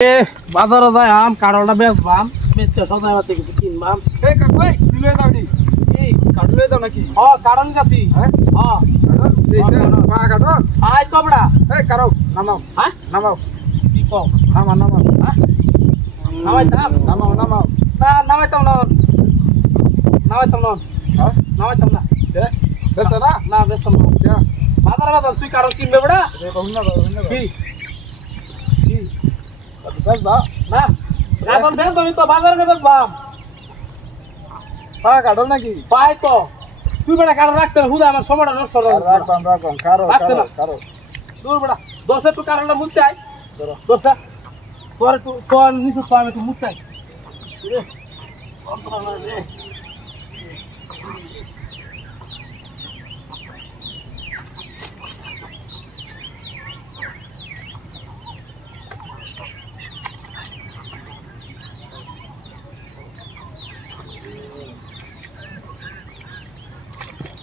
বাজারে যাই আম কাঁঠালটা বেচবাম বেচতে সদাই বাতে কিছু কিনবাম। এই কাকই তুই লয়ে যাও নি এই কাটল লয়ে যাও নাকি? কাঁঠাল গাছি। হ্যাঁ কাটল এই যে পা কাটল আই কবড়া এই কারো নামাও হ্যাঁ নামাও কি কও নামাও নামাও হ্যাঁ নামাইতাম নামাও নামাও না নামাইতাম না হ্যাঁ নামাইতাম না বেশ না না বেচতাম না যা বাজার তুই কাঁঠাল কিনবে বড়া এই বহু না কি কি বেশ বা না কাঁঠাল বেচবো তো বাজারে বেচবাম পা কাটল নাকি? পাই তো তুই বড়া কাঁঠাল রাখতে হুদা আমার সময়টা নষ্ট করে রাখবাম কারো রাখতে না। কারো দূর বড়া দশে তুই কাঁঠালটা মুছতে আই দশটা তোর নিচে তো আমি একটু মুছতে আই রে কন্ট্রোল রে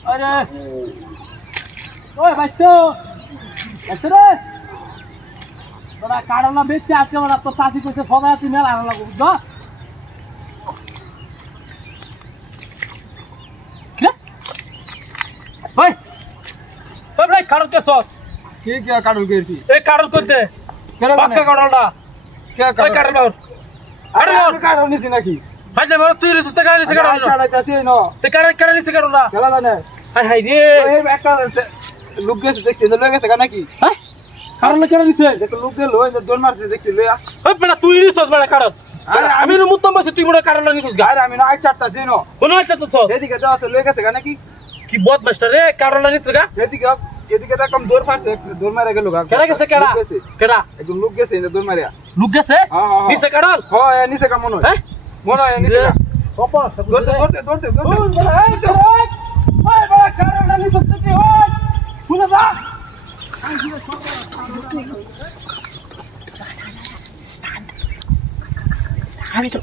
আরে ওই বাইতো রে বড়া কাড়লা বেচছে আজকে বড়া তো চাষি কইছে সবাই তুই মেলা আনা লাগো বুঝছো কি ভাই ওই ভাই কাড়ল কে সস কি কি কাটল গেছি এই কাড়ল কইতে কেন পাক্কা কাড়লটা কে ওই কাড়ল বাউর আরে আমি কাটল নিছি নাকি? ভাই যে বড় তুই রিসতে কাড়ল নিছে কাড়ল কাটাইতাছি ন তে কাড়ল নিছে কাড়লটা খেলা জানে হাই হাই রে এই একটা লোক গেছে দেখছি লয়ে গেছে নাকি? হ্যাঁ কাড়ল কেন নিছে দেখো লোক গেল ওই দৌড় মারছে দেখছি লয়ে ওই বেটা তুই নিছস বেটা কাড়ল আরে আমি নো মুত্তম বসে তুই বড় কাড়লটা নিছস গা আরে আমি না আই চারটা চিনো কোন আচ্ছা তো এদিকে যাও তো লয়ে গেছে নাকি? কি বদমাস্টার রে কাড়লটা নিছে গা এদিকে এদিকে দেখম দৌড় মারছে দৌড় মারা গেল গা কেডা গেছে কেডা কেডা একদম লোক গেছে দৌড় মারিয়া লুক গেছে হ্যাঁ নিছে কাড়ল হ্যাঁ নিচে কা মনে হয় হ্যাঁ মনে হয় নিচে বাবা দৌড়তে দৌড়তে দৌড়তে দৌড়তে ওই বড় কাড়লটা নিছে তুই ওই শুনে যা আমি তো